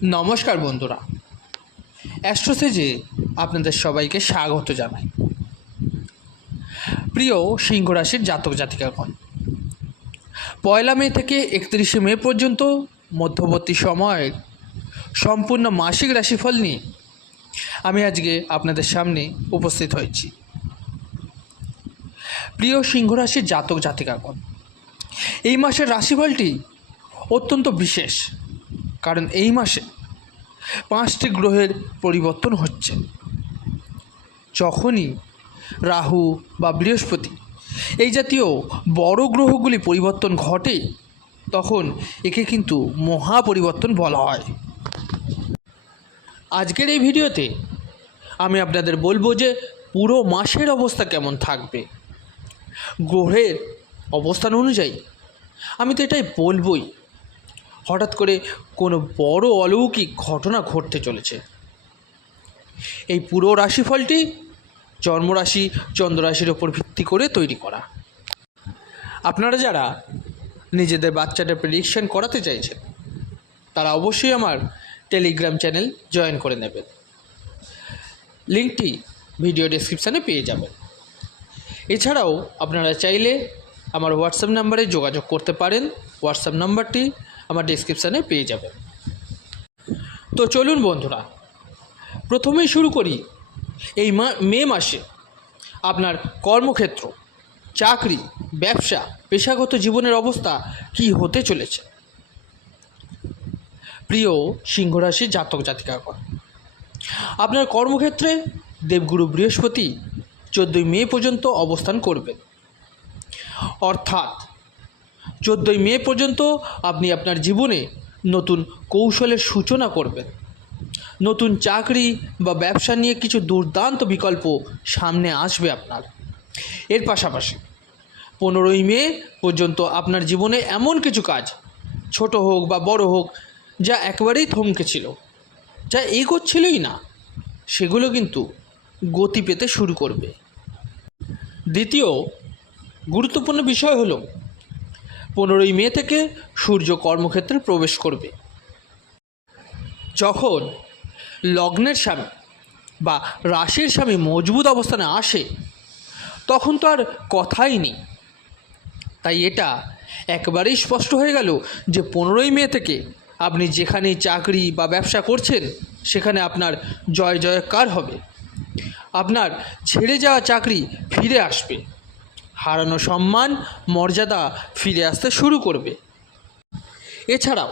নমস্কার বন্ধুরা, অ্যাস্ট্রোসেজে আপনাদের সবাইকে স্বাগত জানাই। প্রিয় সিংহ রাশির জাতক জাতিকাগণ, 1 মে থেকে 31 মে পর্যন্ত মধ্যবর্তী সময়ের সম্পূর্ণ মাসিক রাশিফল নিয়ে আমি আজকে আপনাদের সামনে উপস্থিত হয়েছি। প্রিয় সিংহ রাশির জাতক জাতিকাগণ, এই মাসের রাশিফলটি অত্যন্ত বিশেষ, কারণ এই মাসে 5টি গ্রহের পরিবর্তন হচ্ছে। যখনই রাহু বা বৃহস্পতি এই জাতীয় বড় গ্রহগুলি পরিবর্তন ঘটে, তখন একে কিন্তু মহা পরিবর্তন বলা হয়। আজকের এই ভিডিওতে আমি আপনাদের বলবো যে পুরো মাসের অবস্থা কেমন থাকবে। গ্রহের অবস্থান অনুযায়ী আমি তো এটাই বলবই, হঠাৎ করে কোনো বড় অলৌকিক ঘটনা ঘটতে চলেছে। এই পুরো রাশিফলটি জন্মরাশি চন্দ্ররাশির ওপর ভিত্তি করে তৈরি করা। আপনারা যারা নিজেদের বাচ্চাদের প্রেডিকশন করাতে চাইছেন, তারা অবশ্যই আমার টেলিগ্রাম চ্যানেল জয়েন করে নেবেন। লিঙ্কটি ভিডিও ডেসক্রিপশানে পেয়ে যাবেন। এছাড়াও আপনারা চাইলে আমার হোয়াটসঅ্যাপ নাম্বারে যোগাযোগ করতে পারেন। হোয়াটসঅ্যাপ নাম্বারটি আমার ডেসক্রিপশানে পেয়ে যাবেন। তো চলুন বন্ধুরা, প্রথমেই শুরু করি এই মে মাসে আপনার কর্মক্ষেত্র, চাকরি, ব্যবসা, পেশাগত জীবনের অবস্থা কি হতে চলেছে। প্রিয় সিংহ রাশির জাতক জাতিকাগণ, আপনার কর্মক্ষেত্রে দেবগুরু বৃহস্পতি 14 মে পর্যন্ত অবস্থান করবেন। অর্থাৎ 14 মে পর্যন্ত আপনি আপনার জীবনে নতুন কৌশলের সূচনা করবেন। নতুন চাকরি বা ব্যবসা নিয়ে কিছু দুর্দান্ত বিকল্প সামনে আসবে আপনার। এর পাশাপাশি 15 মে পর্যন্ত আপনার জীবনে এমন কিছু কাজ, ছোট হোক বা বড় হোক, যা একেবারেই থমকে ছিল, যা এগোচ্ছিলই না, সেগুলো কিন্তু গতি পেতে শুরু করবে। দ্বিতীয় গুরুত্বপূর্ণ বিষয় হলো 15 মে থেকে সূর্য কর্মক্ষেত্রে প্রবেশ করবে। যখন লগ্নের স্বামী বা রাশির স্বামী মজবুত অবস্থানে আসে, তখন তো আর কথাই নেই। তাই এটা একবারেই স্পষ্ট হয়ে গেল যে 15 মে থেকে আপনি যেখানেই চাকরি বা ব্যবসা করছেন, সেখানে আপনার জয় জয়কার হবে। আপনার ছেড়ে যাওয়া চাকরি ফিরে আসবে, হারানো সম্মান মর্যাদা ফিরে আসতে শুরু করবে। এছাড়াও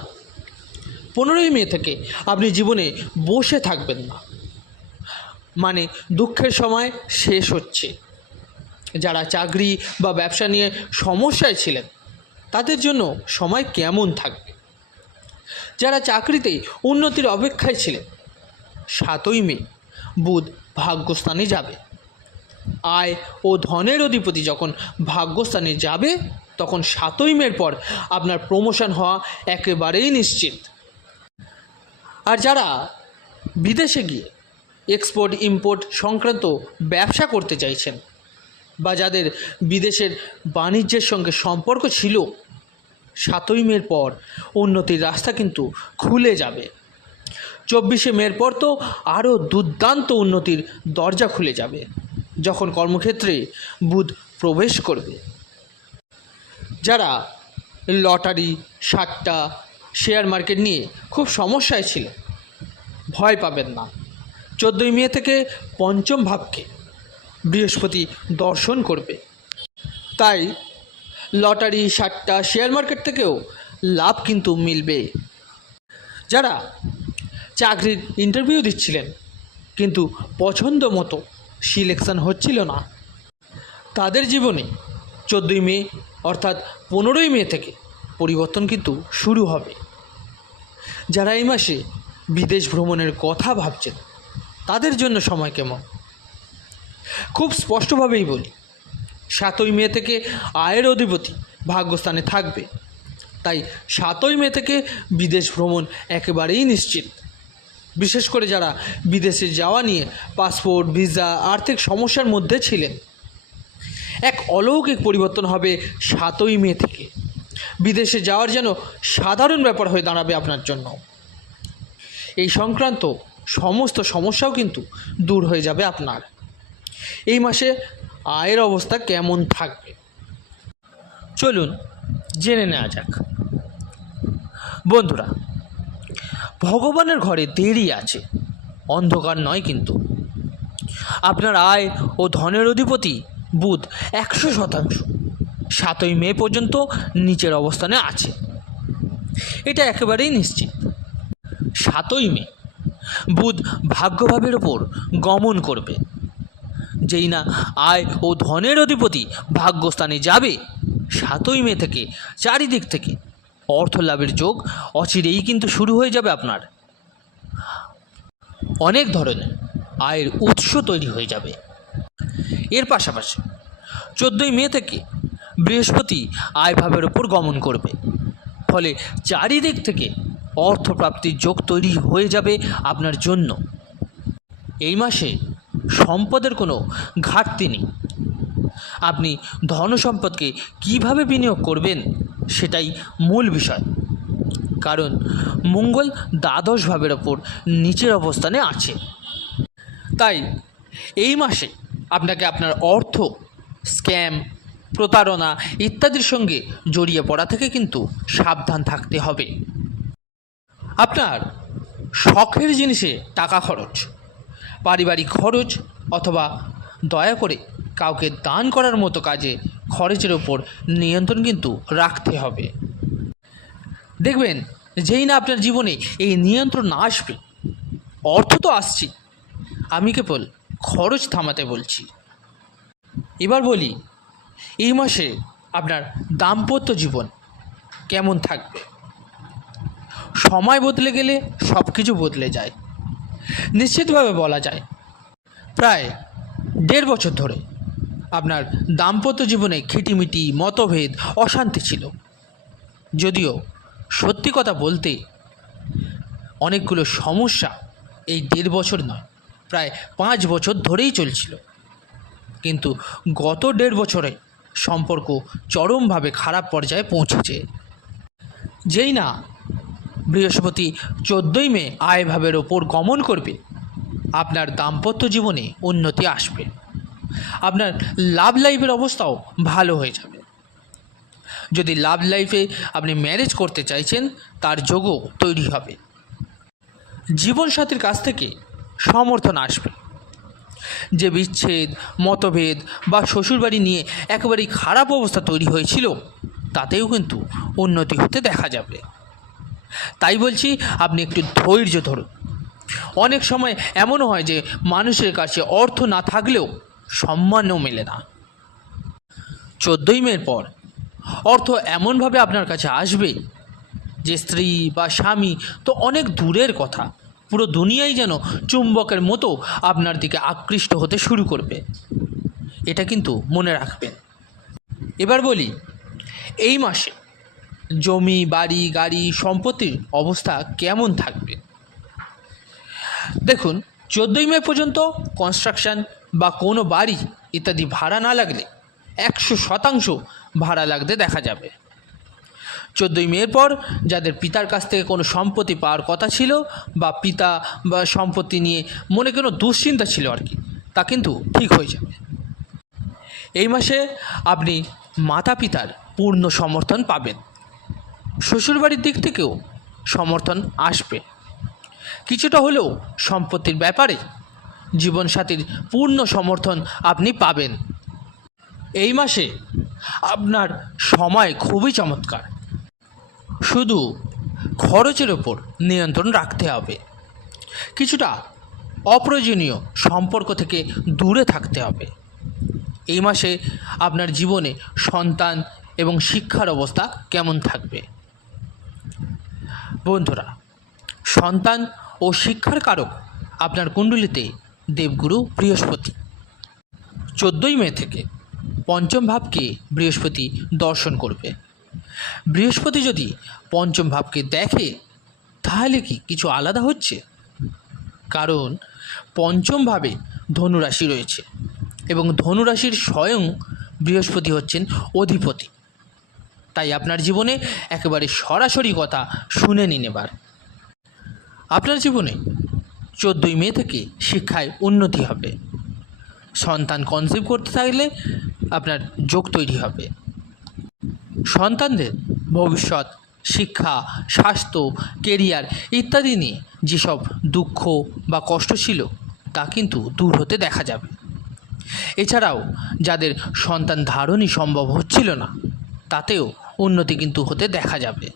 15 মে থেকে আপনি জীবনে বসে থাকবেন না, মানে দুঃখের সময় শেষ হচ্ছে। যারা চাকরি বা ব্যবসা নিয়ে সমস্যায় ছিলেন, তাদের জন্য সময় কেমন থাকবে। যারা চাকরিতে উন্নতির অপেক্ষায় ছিলেন, 7 মে বুধ ভাগ্যস্থানে যাবে। আয় ও ধনের অধিপতি যখন ভাগ্যস্থানে যাবে, তখন 7 মের পর আপনার প্রমোশন হওয়া একেবারেই নিশ্চিত। আর যারা বিদেশে গিয়ে এক্সপোর্ট ইম্পোর্ট সংক্রান্ত ব্যবসা করতে চাইছেন, বা যাদের বিদেশের বাণিজ্যের সঙ্গে সম্পর্ক ছিল, 7 মের পর উন্নতির রাস্তা কিন্তু খুলে যাবে। 24 মের পর তো আরও দুর্দান্ত উন্নতির দরজা খুলে যাবে, যখন কর্মক্ষেত্রে বুধ প্রবেশ করবে। যারা লটারি, সাট্টা, শেয়ার মার্কেট নিয়ে খুব সমস্যায় ছিল, ভয় পাবেন না। 14 মে থেকে পঞ্চম ভাবকে বৃহস্পতি দর্শন করবে। তাই লটারি, সাট্টা, শেয়ার মার্কেট থেকেও লাভ কিন্তু মিলবে। যারা চাকরির ইন্টারভিউ দিচ্ছিলেন, কিন্তু পছন্দ মতো সিলেকশন হচ্ছিল না, তাদের জীবনে 14 মে অর্থাৎ 15 মে থেকে পরিবর্তন কিন্তু শুরু হবে। যারা এই মাসে বিদেশ ভ্রমণের কথা ভাবছেন, তাদের জন্য সময় কেমন, খুব স্পষ্টভাবেই বলি, 7 মে থেকে আয়ের অধিপতি ভাগ্যস্থানে থাকবে। তাই 7 মে থেকে বিদেশ ভ্রমণ একেবারেই নিশ্চিত। বিশেষ করে যারা বিদেশে যাওয়া নিয়ে পাসপোর্ট, ভিসা, আর্থিক সমস্যার মধ্যে ছিলেন, এক অলৌকিক পরিবর্তন হবে 7 মে থেকে। বিদেশে যাওয়ার যেন সাধারণ ব্যাপার হয়ে দাঁড়াবে আপনার জন্য। এই সংক্রান্ত সমস্ত সমস্যাও কিন্তু দূর হয়ে যাবে আপনার। এই মাসে আয়ের অবস্থা কেমন থাকবে চলুন জেনে নেওয়া যাক। বন্ধুরা, ভগবানের ঘরে দেরি আছে, অন্ধকার নয় কিন্তু। আপনার আয় ও ধনের অধিপতি বুধ 100%, 7ই মে পর্যন্ত নিচের অবস্থানে আছে। এটা একেবারেই নিশ্চিত। 7ই মে বুধ ভাগ্যভাবের ওপর গমন করবে। যেই না আয় ও ধনের অধিপতি ভাগ্যস্থানে যাবে, 7ই মে থেকে চারিদিক থেকে অর্থ লাভের যোগ অচিরেই কিন্তু শুরু হয়ে যাবে আপনার। অনেক ধরনের আয়ের উৎস তৈরি হয়ে যাবে। এর পাশাপাশি 14ই মে থেকে বৃহস্পতি আয়ভাবের ওপর গমন করবে, ফলে চারিদিক থেকে অর্থপ্রাপ্তির যোগ তৈরি হয়ে যাবে আপনার জন্য। এই মাসে সম্পদের কোনো ঘাটতি নেই। আপনি ধন সম্পদকে কীভাবে বিনিয়োগ করবেন সেটাই মূল বিষয়, কারণ মঙ্গল দ্বাদশ ভাবের ওপর নিচের অবস্থানে আছে। তাই এই মাসে আপনাকে আপনার অর্থ, স্ক্যাম, প্রতারণা ইত্যাদির সঙ্গে জড়িয়ে পড়া থেকে কিন্তু সাবধান থাকতে হবে। আপনার শখের জিনিসে টাকা খরচ, পারিবারিক খরচ অথবা দয়া করে কাউকে দান করার মতো কাজে খরচের ওপর নিয়ন্ত্রণ কিন্তু রাখতে হবে। দেখবেন যেই না আপনার জীবনে এই নিয়ন্ত্রণ আসবে, অর্থ তো আসছে, আমি কেবল খরচ থামাতে বলছি। এবার বলি, এই মাসে আপনার দাম্পত্য জীবন কেমন থাকবে। সময় বদলে গেলে সব কিছু বদলে যায়, নিশ্চিতভাবে বলা যায়। প্রায় 1.5 বছর ধরে আপনার দাম্পত্য জীবনে খিটিমিটি, মতভেদ, অশান্তি ছিল। যদিও সত্যি কথা বলতে অনেকগুলো সমস্যা এই 1.5 বছর নয়, প্রায় 5 বছর ধরেই চলছিল। কিন্তু গত 1.5 বছরে সম্পর্ক চরমভাবে খারাপ পর্যায়ে পৌঁছেছে। যেই না বৃহস্পতি 14ই মে আয়ভাবের ওপর গমন করবে, আপনার দাম্পত্য জীবনে উন্নতি আসবে। আপনার লাভ লাইফের অবস্থাও ভালো হয়ে যাবে। যদি লাভ লাইফে আপনি ম্যারেজ করতে চাইছেন, তার যোগও তৈরি হবে। জীবনসাথীর কাছ থেকে সমর্থন আসবে। যে বিচ্ছেদ, মতভেদ বা শ্বশুরবাড়ি নিয়ে একেবারেই খারাপ অবস্থা তৈরি হয়েছিল, তাতেও কিন্তু উন্নতি হতে দেখা যাবে। তাই বলছি, আপনি একটু ধৈর্য ধরুন। অনেক সময় এমনও হয় যে মানুষের কাছে অর্থ না থাকলেও সম্মানও মেলে না। 14ই মের পর অর্থ এমনভাবে আপনার কাছে আসবে যে স্ত্রী বা স্বামী তো অনেক দূরের কথা, পুরো দুনিয়াই যেন চুম্বকের মতো আপনার দিকে আকৃষ্ট হতে শুরু করবে। এটা কিন্তু মনে রাখবেন। এবার বলি, এই মাসে জমি, বাড়ি, গাড়ি, সম্পত্তির অবস্থা কেমন থাকবে। দেখুন, 14ই মে পর্যন্ত কনস্ট্রাকশন বা কোনো বাড়ি ইত্যাদি ভাড়া না লাগলে 100% ভাড়া লাগতে দেখা যাবে। 14ই মের পর যাদের পিতার কাছ থেকে কোনো সম্পত্তি পাওয়ার কথা ছিল বা পিতা বা সম্পত্তি নিয়ে মনে কোনো দুশ্চিন্তা ছিল আর কি, তা কিন্তু ঠিক হয়ে যাবে। এই মাসে আপনি মাতা পিতার পূর্ণ সমর্থন পাবেন। শ্বশুরবাড়ির দিক থেকেও সমর্থন আসবে। কিছুটা হলেও সম্পত্তির ব্যাপারে জীবনসাথীর পূর্ণ সমর্থন আপনি পাবেন। এই মাসে আপনার সময় খুবই চমৎকার। শুধু খরচের ওপর নিয়ন্ত্রণ রাখতে হবে। কিছুটা অপ্রয়োজনীয় সম্পর্ক থেকে দূরে থাকতে হবে। এই মাসে আপনার জীবনে সন্তান এবং শিক্ষার অবস্থা কেমন থাকবে। বন্ধুরা, সন্তান ও শিক্ষার কারক আপনার কুণ্ডলিতে দেবগুরু বৃহস্পতি। 14ই মে থেকে পঞ্চম ভাবকে বৃহস্পতি দর্শন করবে। বৃহস্পতি যদি পঞ্চম ভাবকে দেখে, তাহলে কি কিছু আলাদা হচ্ছে? কারণ পঞ্চম ভাবে ধনুরাশি রয়েছে এবং ধনুরাশির স্বয়ং বৃহস্পতি হচ্ছেন অধিপতি। তাই আপনার জীবনে একেবারে সরাসরি কথা শুনে নিন। এবার আপনার জীবনে 14ই মে থেকে শিক্ষায় উন্নতি হবে। সন্তান কনসিভ করতে থাকলে আপনার যোগ তৈরি হবে। সন্তানদের ভবিষ্যৎ, শিক্ষা, স্বাস্থ্য, কেরিয়ার ইত্যাদি নিয়ে যেসব দুঃখ বা কষ্ট ছিল তা কিন্তু দূর হতে দেখা যাবে। এছাড়াও যাদের সন্তান ধারণই সম্ভব হচ্ছিল না তাতেও উন্নতি কিন্তু হতে দেখা যাবে।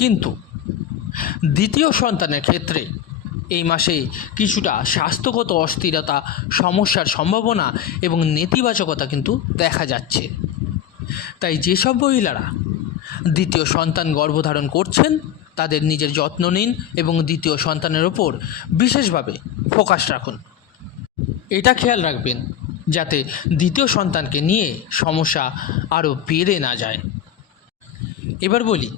কিন্তু দ্বিতীয় সন্তানের ক্ষেত্রে এই মাসে কিছুটা স্বাস্থ্যগত অস্থিরতা, সমস্যার সম্ভাবনা এবং নেতিবাচকতা কিন্তু দেখা যাচ্ছে। তাই যেসব মহিলারা দ্বিতীয় সন্তান গর্ভধারণ করছেন তাদের নিজের যত্ন নিন এবং দ্বিতীয় সন্তানের ওপর বিশেষভাবে ফোকাস রাখুন। এটা খেয়াল রাখবেন যাতে দ্বিতীয় সন্তানকে নিয়ে সমস্যা আরও বেড়ে না যায়। এবার বলি,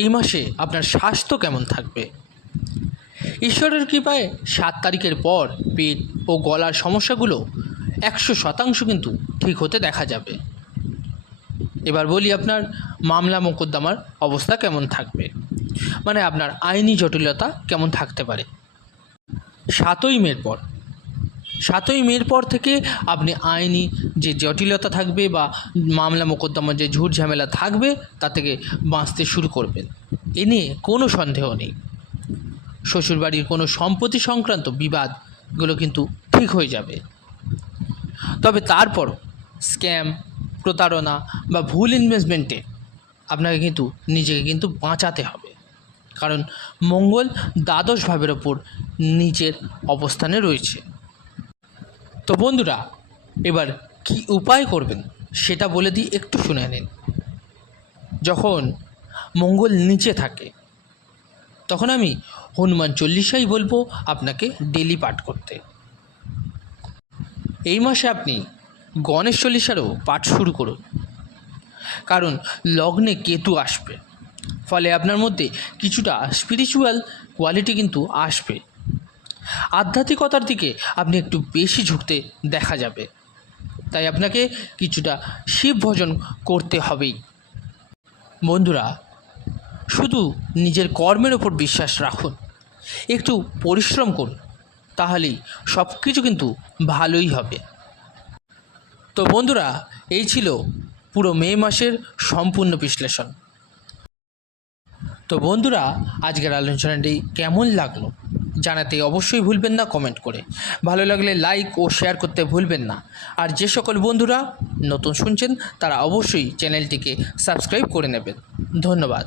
এই মাসে আপনার স্বাস্থ্য কেমন থাকবে? ঈশ্বরের কৃপায় 7 তারিখের পর পেট ও গলার সমস্যাগুলো 100% কিন্তু ঠিক হতে দেখা যাবে। এবার বলি, আপনার মামলা মোকদ্দমার অবস্থা কেমন থাকবে, মানে আপনার আইনি জটিলতা কেমন থাকতে পারে। 7ই মের পর থেকে আপনি আইনি যে জটিলতা থাকবে বা মামলা মোকদ্দমার যে ঝুট ঝামেলা থাকবে তা থেকে বাঁচতে শুরু করবেন, এ নিয়ে কোনো সন্দেহ নেই। শ্বশুরবাড়ির কোনো সম্পত্তি সংক্রান্ত বিবাদগুলো কিন্তু ঠিক হয়ে যাবে। তবে তারপরও স্ক্যাম, প্রতারণা বা ভুল ইনভেস্টমেন্টে আপনাকে কিন্তু নিজেকে কিন্তু বাঁচাতে হবে, কারণ মঙ্গল দ্বাদশ ভাবের ওপর নিচের অবস্থানে রয়েছে। তো বন্ধুরা, এবার কি উপায় করবেন সেটা বলে দিই, একটু শুনে নিন। যখন মঙ্গল নিচে থাকে তখন আমি হনুমান চল্লিশাই বলবো আপনাকে ডেলি পাঠ করতে। এই মাসে আপনি গণেশ চল্লিশারও পাঠ শুরু করুন, কারণ লগ্নে কেতু আসবে, ফলে আপনার মধ্যে কিছুটা স্পিরিচুয়াল কোয়ালিটি কিন্তু আসবে। আধ্যাত্মিকতার দিকে আপনি একটু বেশি ঝুঁকতে দেখা যাবে, তাই আপনাকে কিছুটা শিব ভজন করতে হবেই। বন্ধুরা, শুধু নিজের কর্মের ওপর বিশ্বাস রাখুন, একটু পরিশ্রম করুন, তাহলেই সব কিছু কিন্তু ভালোই হবে। তো বন্ধুরা, এই ছিল পুরো মে মাসের সম্পূর্ণ বিশ্লেষণ। তো বন্ধুরা, আজকের আলোচনাটি কেমন লাগলো জানাতে অবশ্যই ভুলবেন না কমেন্ট করে। ভালো লাগলে লাইক ও শেয়ার করতে ভুলবেন না। আর যে সকল বন্ধুরা নতুন শুনছেন তারা অবশ্যই চ্যানেলটিকে সাবস্ক্রাইব করে নেবেন। ধন্যবাদ।